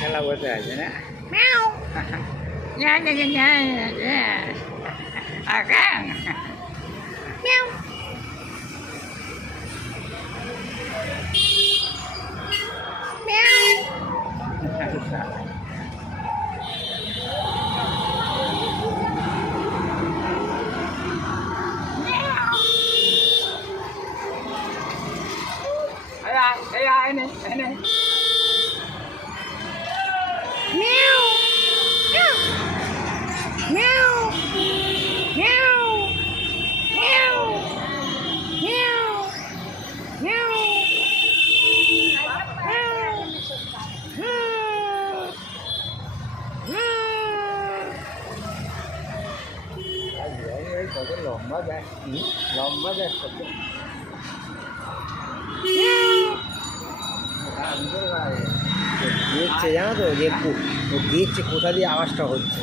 খেলা বসে আছে না ini. Meow. Meow. Meow. Meow. Meow. Meow. Meow. লম্বা যায় লম্বা যায় দেখছে জানো তো যে দেখছে কোথা দিয়ে আওয়াজটা হচ্ছে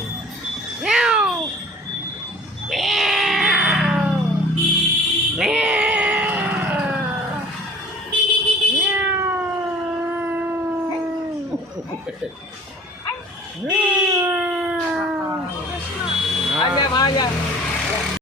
Aja, aja.